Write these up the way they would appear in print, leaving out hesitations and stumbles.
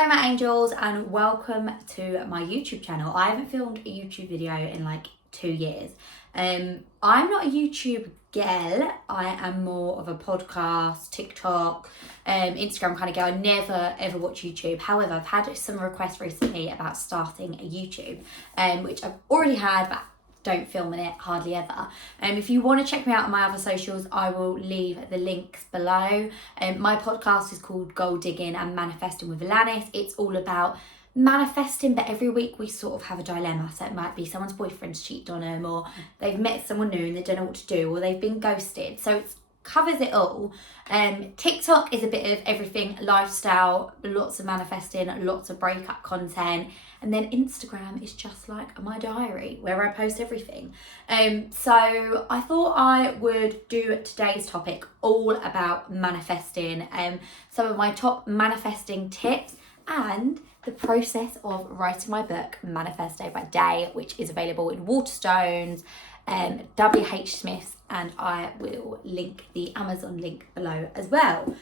Hello my angels and welcome to my YouTube channel. I haven't filmed a YouTube video in like 2 years. I'm not a YouTube girl. I am more of a podcast, TikTok, Instagram kind of girl. I never ever watch YouTube. However, I've had some requests recently about starting a YouTube, which I've already had, but don't film in it hardly ever. If you want to check me out on my other socials, I will leave the links below. My podcast is called Gold Digging and Manifesting with Alanis. It's all about manifesting, but every week we sort of have a dilemma. So it might be someone's boyfriend's cheated on them, or they've met someone new and they don't know what to do, or they've been ghosted. So it covers it all. TikTok is a bit of everything, lifestyle, lots of manifesting, lots of breakup content. And then Instagram is just like my diary where I post everything. So I thought I would do today's topic all about manifesting, some of my top manifesting tips and the process of writing my book, Manifest Day by Day, which is available in Waterstones, WH Smith's, and I will link the Amazon link below as well.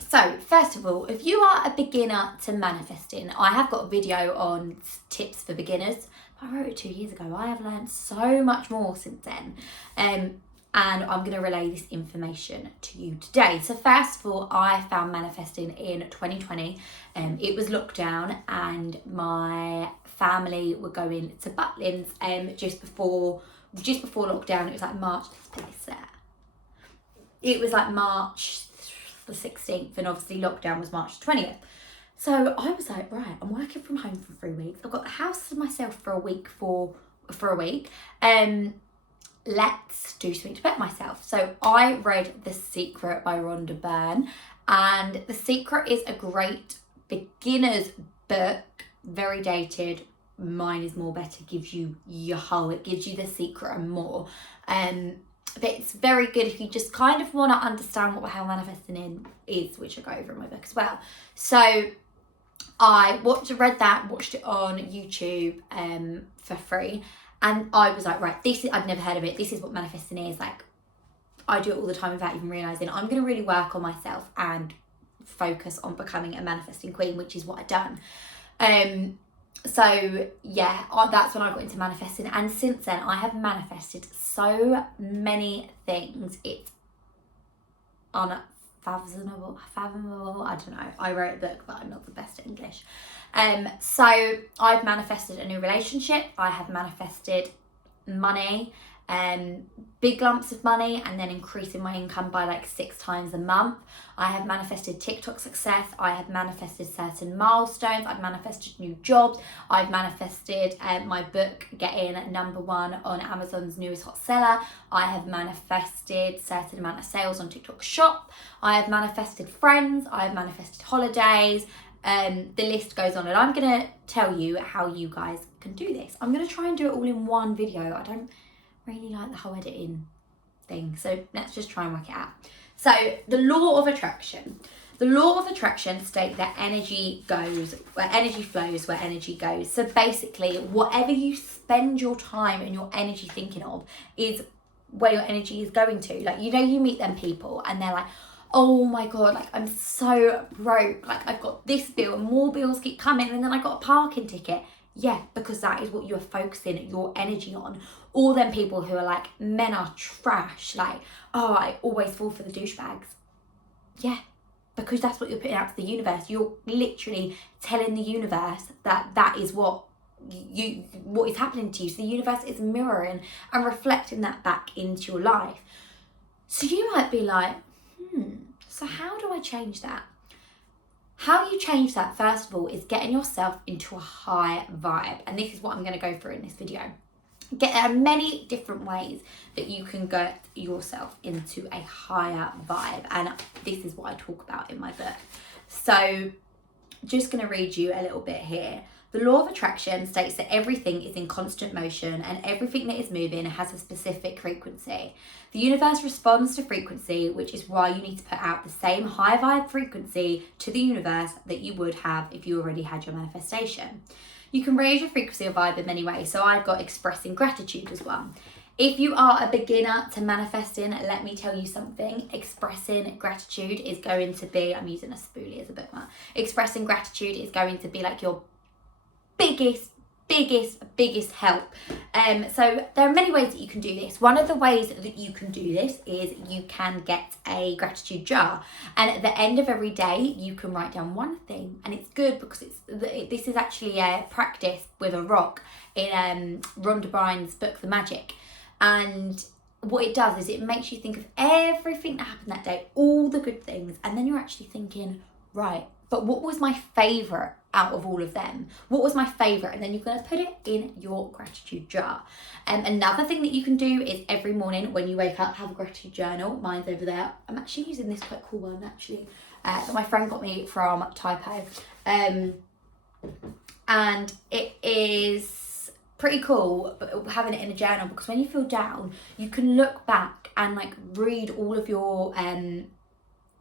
So first of all, if you are a beginner to manifesting, I have got a video on tips for beginners. I wrote it 2 years ago. I have learned so much more since then. And I'm going to relay this information to you today. So first of all, I found manifesting in 2020. It was lockdown and my family were going to Butlins just before lockdown. It was like March, let's put this there. It was like March the 16th, and obviously lockdown was March 20th. So I was like, right, I'm working from home for 3 weeks. I've got the house to myself for a week. Let's do something to better myself. So I read The Secret by Rhonda Byrne, and The Secret is a great beginner's book, very dated. Mine is more better, gives you your whole, it gives you the secret and more. But it's very good if you just kind of want to understand what the hell manifesting is, which I go over in my book as well. So I watched it on YouTube for free, and I was like, right, I'd never heard of it. This is what manifesting is. Like, I do it all the time without even realising. I'm going to really work on myself and focus on becoming a manifesting queen, which is what I've done. So yeah, that's when I got into manifesting, and since then I have manifested so many things. It's unfathomable. I don't know. I wrote a book, but I'm not the best at English. So I've manifested a new relationship. I have manifested money, big lumps of money, and then increasing my income by like 6 times a month. I have manifested TikTok success. I have manifested certain milestones. I've manifested new jobs. I've manifested my book getting #1 on Amazon's newest hot seller. I have manifested certain amount of sales on TikTok Shop. I have manifested friends. I have manifested holidays. The list goes on, and I'm going to tell you how you guys can do this. I'm going to try and do it all in one video. I don't really like the whole editing thing, so let's just try and work it out. So the law of attraction. The law of attraction states that energy goes where energy flows, where energy goes. So basically, whatever you spend your time and your energy thinking of is where your energy is going to. Like, you know, you meet them people and they're like, oh my God, like I'm so broke. Like I've got this bill and more bills keep coming, and then I got a parking ticket. Yeah, because that is what you're focusing your energy on. All them people who are like, men are trash, like, oh, I always fall for the douchebags. Yeah, because that's what you're putting out to the universe. You're literally telling the universe that is what is happening to you. So the universe is mirroring and reflecting that back into your life. So you might be like, so how do I change that? How you change that, first of all, is getting yourself into a high vibe. And this is what I'm going to go through in this video. There are many different ways that you can get yourself into a higher vibe. And this is what I talk about in my book. So just going to read you a little bit here. The law of attraction states that everything is in constant motion, and everything that is moving has a specific frequency. The universe responds to frequency, which is why you need to put out the same high vibe frequency to the universe that you would have if you already had your manifestation. You can raise your frequency or vibe in many ways. So I've got expressing gratitude as one. If you are a beginner to manifesting, let me tell you something. Expressing gratitude is going to be, I'm using a spoolie as a bookmark. Expressing gratitude is going to be like your biggest help. So there are many ways that you can do this. One of the ways that you can do this is you can get a gratitude jar, and at the end of every day you can write down one thing, and it's good because this is actually a practice with a rock in Rhonda Byrne's book The Magic. And what it does is it makes you think of everything that happened that day, all the good things, and then you're actually thinking, right, but what was my favourite out of all of them? What was my favourite? And then you're going to put it in your gratitude jar. Another thing that you can do is every morning when you wake up, have a gratitude journal. Mine's over there. I'm actually using this quite cool one, actually, that my friend got me from Typo. And it is pretty cool, but having it in a journal, because when you feel down, you can look back and like read all of your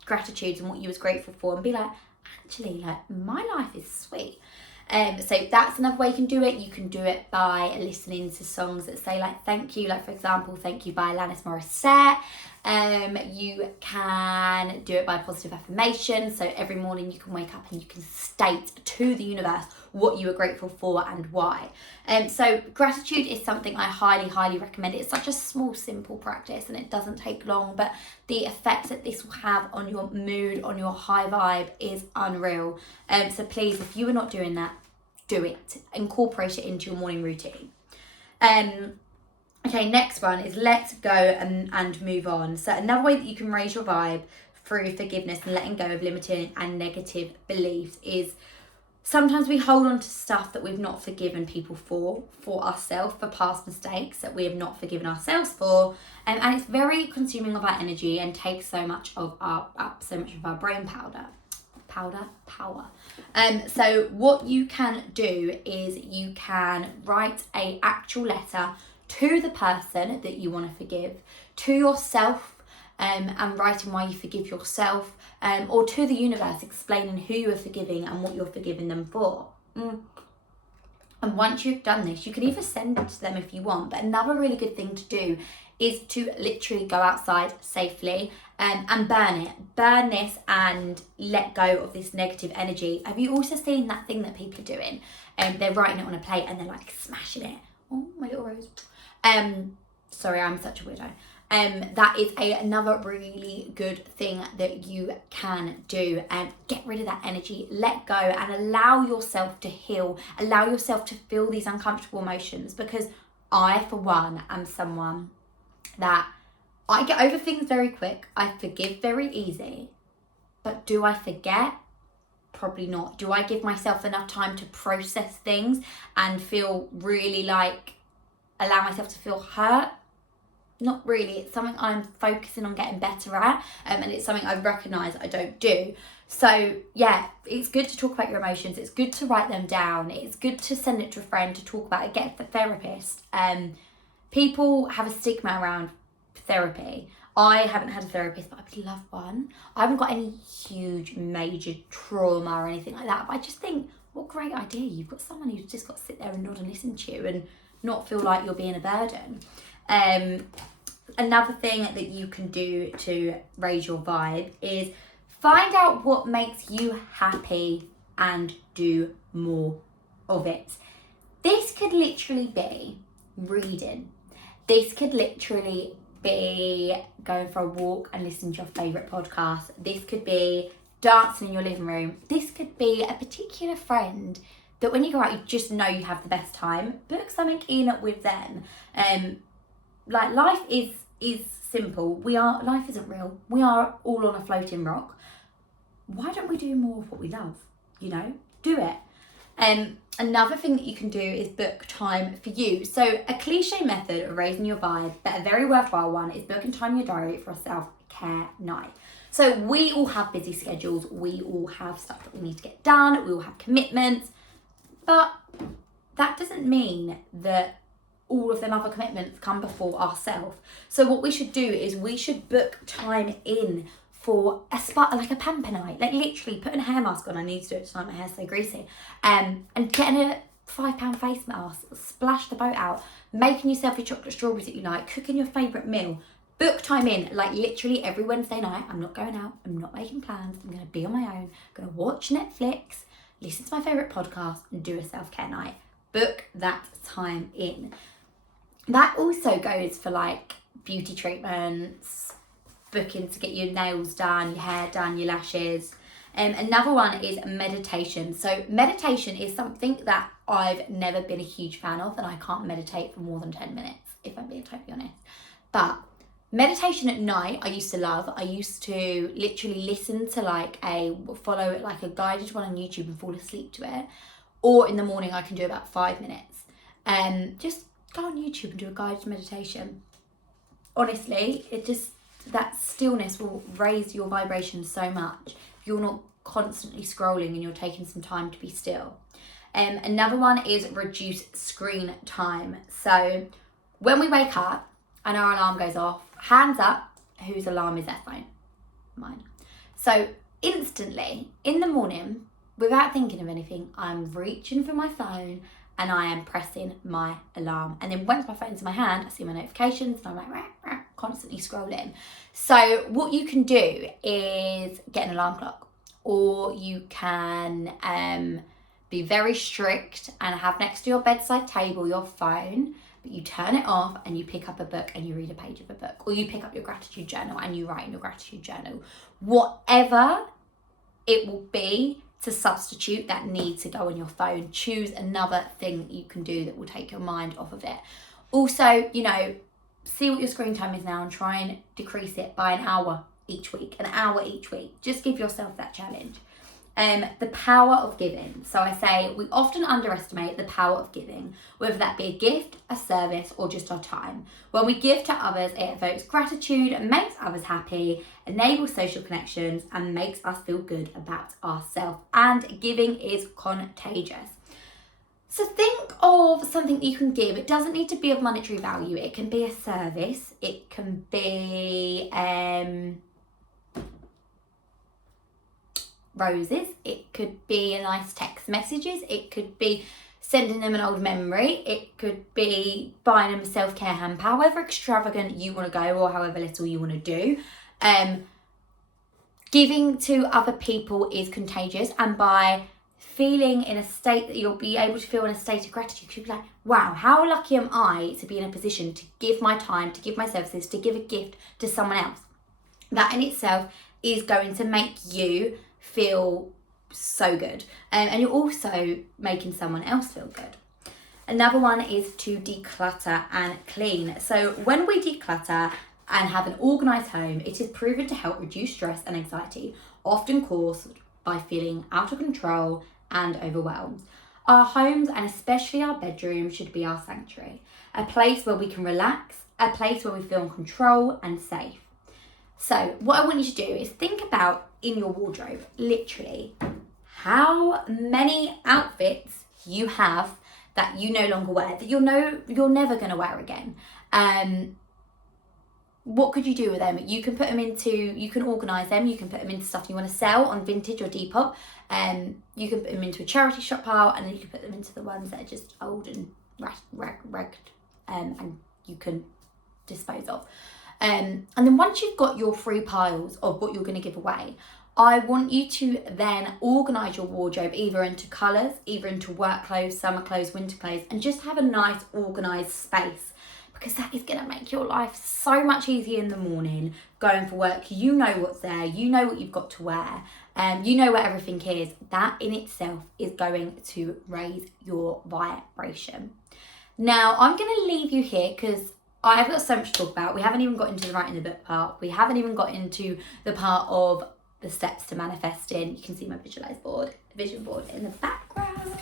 gratitudes and what you was grateful for, and be like, actually, like, my life is sweet. So that's another way you can do it. You can do it by listening to songs that say like thank you, like for example, Thank You by Alanis Morissette. You can do it by positive affirmation. So every morning you can wake up and you can state to the universe what you are grateful for and why. So gratitude is something I highly recommend. It's such a small, simple practice, and it doesn't take long, but the effect that this will have on your mood, on your high vibe, is unreal. So please, if you are not doing that, do it. Incorporate it into your morning routine. Okay, next one is let go and move on. So another way that you can raise your vibe through forgiveness and letting go of limiting and negative beliefs is sometimes we hold on to stuff that we've not forgiven people for ourselves, for past mistakes that we have not forgiven ourselves for, and it's very consuming of our energy and takes so much of our brain power. So what you can do is you can write a actual letter to the person that you want to forgive, to yourself, and writing why you forgive yourself, or to the universe, explaining who you are forgiving and what you're forgiving them for. And once you've done this, you can either send it to them if you want, but another really good thing to do is to literally go outside safely and burn it. Burn this and let go of this negative energy. Have you also seen that thing that people are doing? They're writing it on a plate and they're like smashing it. Oh, my little rose. Sorry, I'm such a weirdo. That is another really good thing that you can do, and get rid of that energy, let go, and allow yourself to heal, allow yourself to feel these uncomfortable emotions, because I, for one, am someone that I get over things very quick. I forgive very easy, but do I forget? Probably not. Do I give myself enough time to process things and feel really like, allow myself to feel hurt? Not really. It's something I'm focusing on getting better at, and it's something I recognise I don't do. So yeah, it's good to talk about your emotions. It's good to write them down. It's good to send it to a friend to talk about it. Get a therapist. People have a stigma around therapy. I haven't had a therapist, but I would love one. I haven't got any huge major trauma or anything like that, but I just think, what a great idea. You've got someone who's just got to sit there and nod and listen to you and not feel like you're being a burden. Another thing that you can do to raise your vibe is find out what makes you happy and do more of it. This could literally be reading. This could literally be going for a walk and listening to your favourite podcast. This could be dancing in your living room. This could be a particular friend that when you go out, you just know you have the best time. Book something in with them. Like, life is simple. Life isn't real. We are all on a floating rock. Why don't we do more of what we love? You know, do it. Another thing that you can do is book time for you. So a cliche method of raising your vibe, but a very worthwhile one, is booking time in your diary for a self-care night. So we all have busy schedules. We all have stuff that we need to get done. We all have commitments. But that doesn't mean that all of them other commitments come before ourselves. So what we should do is we should book time in for a spa, like a pamper night, like literally putting a hair mask on. I need to do it tonight, my hair's so greasy. And getting £5 face mask, splash the boat out, making yourself your chocolate strawberries that you like, cooking your favourite meal. Book time in, like literally every Wednesday night. I'm not going out, I'm not making plans, I'm going to be on my own, I'm going to watch Netflix, listen to my favourite podcast and do a self-care night. Book that time in. That also goes for like beauty treatments, booking to get your nails done, your hair done, your lashes. Another one is meditation. So meditation is something that I've never been a huge fan of, and I can't meditate for more than 10 minutes, if I'm being totally honest. But meditation at night, I used to love. I used to literally listen to follow like a guided one on YouTube and fall asleep to it. Or in the morning, I can do about 5 minutes. Just go on YouTube and do a guided meditation. Honestly, that stillness will raise your vibration so much. If you're not constantly scrolling and you're taking some time to be still. Another one is reduce screen time. So when we wake up and our alarm goes off, hands up, whose alarm is their phone? Mine. So instantly, in the morning, without thinking of anything, I'm reaching for my phone and I am pressing my alarm. And then once my phone's in my hand, I see my notifications and I'm like, rah, rah, constantly scrolling. So what you can do is get an alarm clock, or you can be very strict and have next to your bedside table your phone, but you turn it off and you pick up a book and you read a page of a book, or you pick up your gratitude journal and you write in your gratitude journal. Whatever it will be to substitute that need to go on your phone, choose another thing that you can do that will take your mind off of it. Also, see what your screen time is now and try and decrease it by an hour each week. Just give yourself that challenge. The power of giving. So I say we often underestimate the power of giving, whether that be a gift, a service, or just our time. When we give to others, it evokes gratitude, makes others happy, enables social connections, and makes us feel good about ourselves. And giving is contagious. So think of something you can give. It doesn't need to be of monetary value. It can be a service. It can be roses. It could be a nice text messages. It could be sending them an old memory. It could be buying them a self-care hamper. However extravagant you want to go, or however little you want to do. Giving to other people is contagious, and by feeling in a state that you'll be able to feel in a state of gratitude, you'll be like, wow, how lucky am I to be in a position to give my time, to give my services, to give a gift to someone else. That in itself is going to make you feel so good, and you're also making someone else feel good. Another one is to declutter and clean. So when we declutter and have an organised home, it is proven to help reduce stress and anxiety, often caused by feeling out of control and overwhelmed. Our homes, and especially our bedroom, should be our sanctuary, a place where we can relax, a place where we feel in control and safe. So what I want you to do is think about in your wardrobe, literally, how many outfits you have that you no longer wear, that you're never going to wear again. What could you do with them? You can put them you can organise them, you can put them into stuff you want to sell on Vintage or Depop. You can put them into a charity shop pile, and then you can put them into the ones that are just old and wrecked, and you can dispose of. And then once you've got your free piles of what you're going to give away, I want you to then organise your wardrobe either into colours, either into work clothes, summer clothes, winter clothes, and just have a nice organised space, because that is going to make your life so much easier in the morning going for work. You know what's there, you know what you've got to wear, you know where everything is. That in itself is going to raise your vibration. Now, I'm going to leave you here because I've got so much to talk about. We haven't even got into the writing the book part. We haven't even got into the part of the steps to manifesting. You can see my vision board in the background.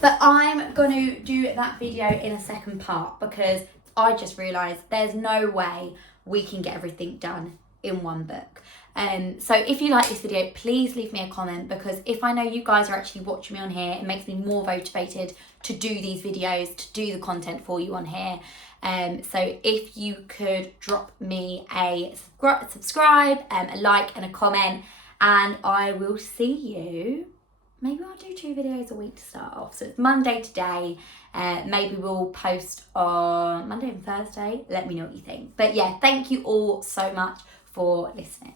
But I'm going to do that video in a second part, because I just realised there's no way we can get everything done in one book. So if you like this video, please leave me a comment, because if I know you guys are actually watching me on here, it makes me more motivated to do these videos, to do the content for you on here. So if you could drop me a subscribe, a like and a comment, and I will see you maybe I'll do 2 videos a week to start off. So it's Monday today. Maybe we'll post on Monday and Thursday. Let me know what you think. But yeah, thank you all so much for listening.